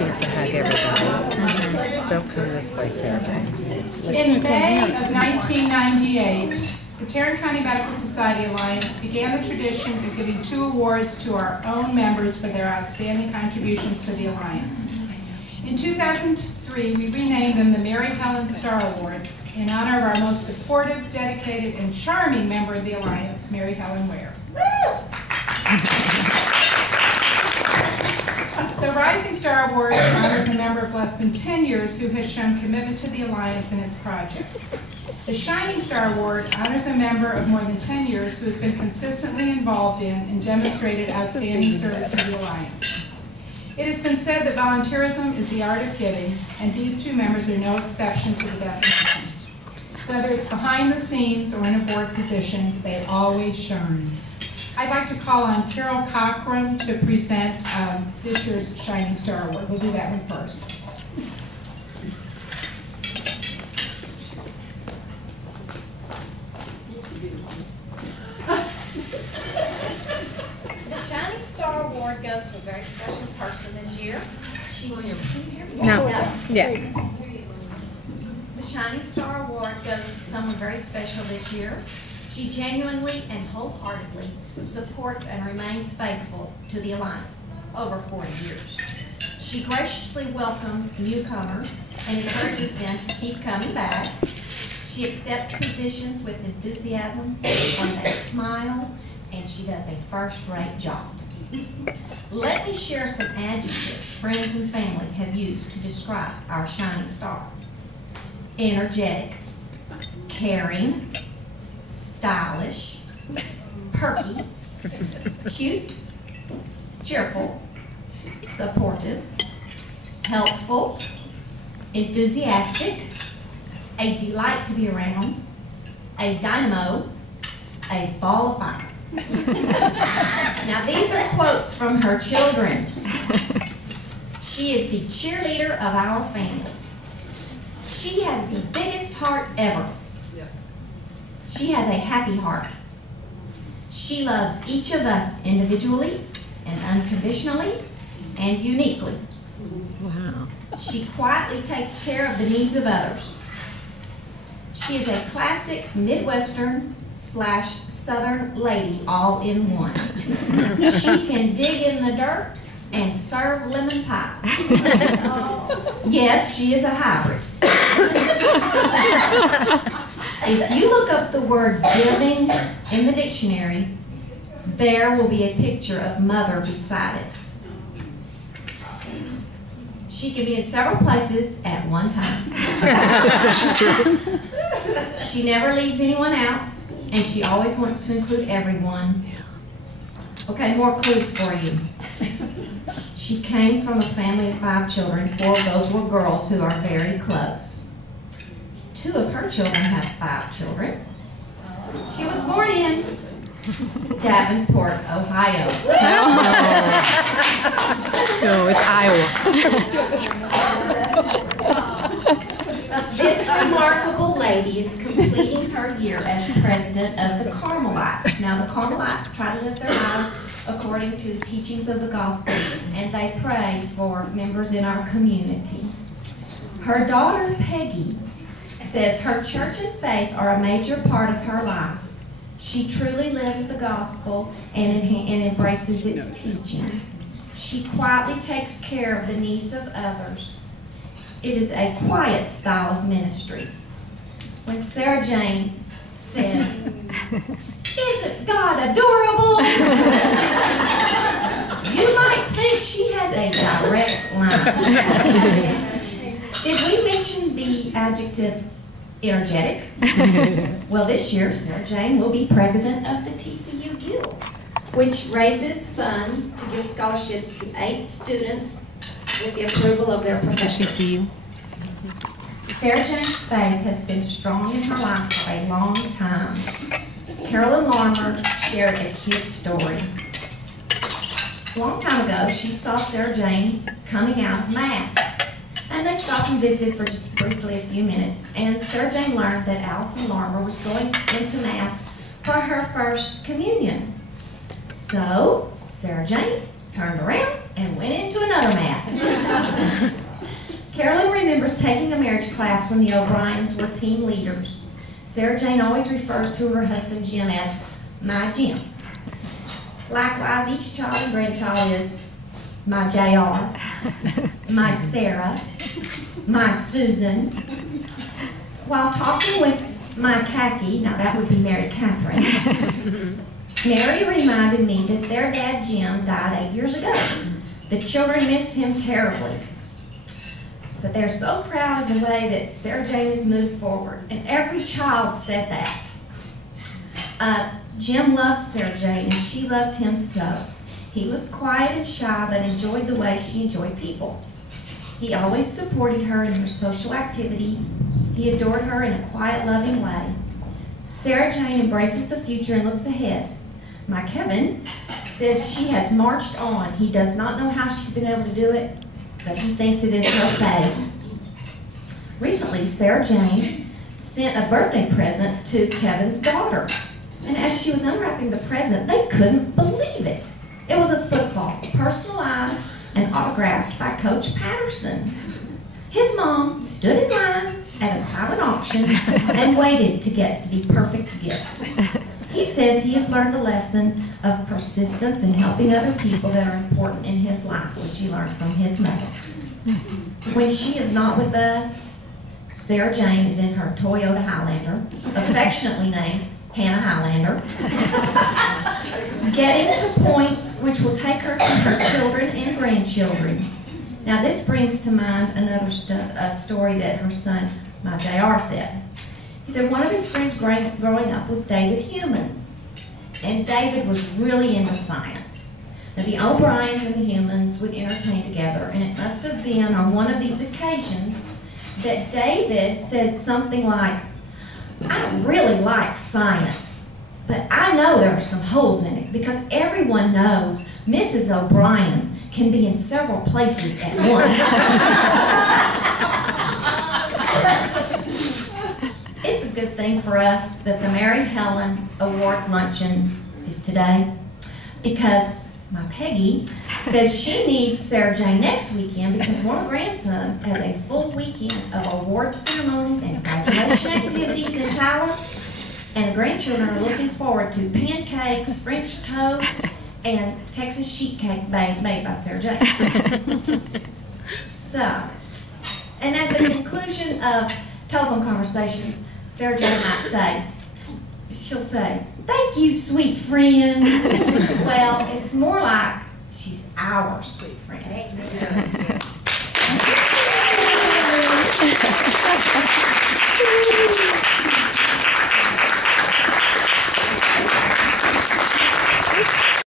She has to hug everybody. Don't come this way, Sara Jane. In May of 1998, the Tarrant County Medical Society Alliance began the tradition of giving 2 awards to our own members for their outstanding contributions to the Alliance. In 2003, we renamed them the Mary Helen Star Awards in honor of our most supportive, dedicated, and charming member of the Alliance, Mary Helen Ware. The Rising Star Award honors a member of less than 10 years who has shown commitment to the Alliance and its projects. The Shining Star Award honors a member of more than 10 years who has been consistently involved in and demonstrated outstanding service to the Alliance. It has been said that volunteerism is the art of giving, and these 2 members are no exception to the definition. Whether it's behind the scenes or in a board position, they always shine. I'd like to call on Carol Cochran to present this year's Shining Star Award. We'll do that one first. The Shining Star Award goes to a very special person this year. No. Yeah. The Shining Star Award goes to someone very special this year. She genuinely and wholeheartedly supports and remains faithful to the Alliance over 40 years. She graciously welcomes newcomers and encourages them to keep coming back. She accepts positions with enthusiasm and a smile, and she does a first-rate job. Let me share some adjectives friends and family have used to describe our shining star. Energetic, caring, stylish, perky, cute, cheerful, supportive, helpful, enthusiastic, a delight to be around, a dynamo, a ball of fire. Now these are quotes from her children. She is the cheerleader of our family. She has the biggest heart ever. She has a happy heart. She loves each of us individually and unconditionally and uniquely. Wow. She quietly takes care of the needs of others. She is a classic Midwestern / Southern lady all in one. She can dig in the dirt and serve lemon pie. Yes, she is a hybrid. If you look up the word giving in the dictionary, there will be a picture of mother beside it. She can be in several places at one time. That's true. She never leaves anyone out, and she always wants to include everyone. Okay, more clues for you. She came from a family of 5 children. 4 of those were girls who are very close. 2 of her children have 5 children. She was born in Davenport, Ohio. No, it's Iowa. This remarkable lady is completing her year as president of the Carmelites. Now, the Carmelites try to live their lives according to the teachings of the gospel, and they pray for members in our community. Her daughter, Peggy, says her church and faith are a major part of her life. She truly lives the gospel and embraces its teaching. She quietly takes care of the needs of others. It is a quiet style of ministry. When Sara Jane says, "Isn't God adorable?" you might think she has a direct line. Did we mention the adjective energetic? Well, this year, Sara Jane will be president of the TCU Guild, which raises funds to give scholarships to 8 students with the approval of their professors. TCU. Sara Jane's faith has been strong in her life for a long time. Carolyn Larmer shared a cute story. A long time ago, she saw Sara Jane coming out of Mass, and they stopped and visited for just briefly a few minutes, and Sara Jane learned that Allison Larmer was going into Mass for her first communion. So, Sara Jane turned around and went into another mess. Carolyn remembers taking a marriage class when the O'Briens were team leaders. Sara Jane always refers to her husband Jim as my Jim. Likewise, each child and grandchild is my JR, my Sarah, my Susan. While talking with my Khaki, now that would be Mary Catherine, Mary reminded me that their dad Jim died 8 years ago. The children miss him terribly. But they're so proud of the way that Sara Jane has moved forward, and every child said that. Jim loved Sara Jane, and she loved him so. He was quiet and shy, but enjoyed the way she enjoyed people. He always supported her in her social activities. He adored her in a quiet, loving way. Sara Jane embraces the future and looks ahead. My Kevin says she has marched on. He does not know how she's been able to do it, but he thinks it is her fate. Recently, Sara Jane sent a birthday present to Kevin's daughter. And as she was unwrapping the present, they couldn't believe it. It was a football, personalized and autographed by Coach Patterson. His mom stood in line at a silent auction and waited to get the perfect gift. He says he has learned the lesson of persistence and helping other people that are important in his life, which he learned from his mother. When she is not with us, Sara Jane is in her Toyota Highlander, affectionately named Hannah Highlander, getting to points which will take her to her children and grandchildren. Now this brings to mind another story that her son, my JR, said. He said one of his friends growing up was David Humans, and David was really into science. Now the O'Briens and the Humans would entertain together, and it must have been on one of these occasions that David said something like, I really like science, but I know there are some holes in it because everyone knows Mrs. O'Brien can be in several places at once. It's a good thing for us that the Mary Helen Awards Luncheon is today, because my Peggy says she needs Sara Jane next weekend because one of her grandsons has a full weekend of award ceremonies and graduation activities in Tyler, and the grandchildren are looking forward to pancakes, French toast, and Texas sheet cake bags made by Sara Jane. So, and at the conclusion of telephone conversations, Sara Jane might say, she'll say, thank you, sweet friend. Well, it's more like she's our sweet friend.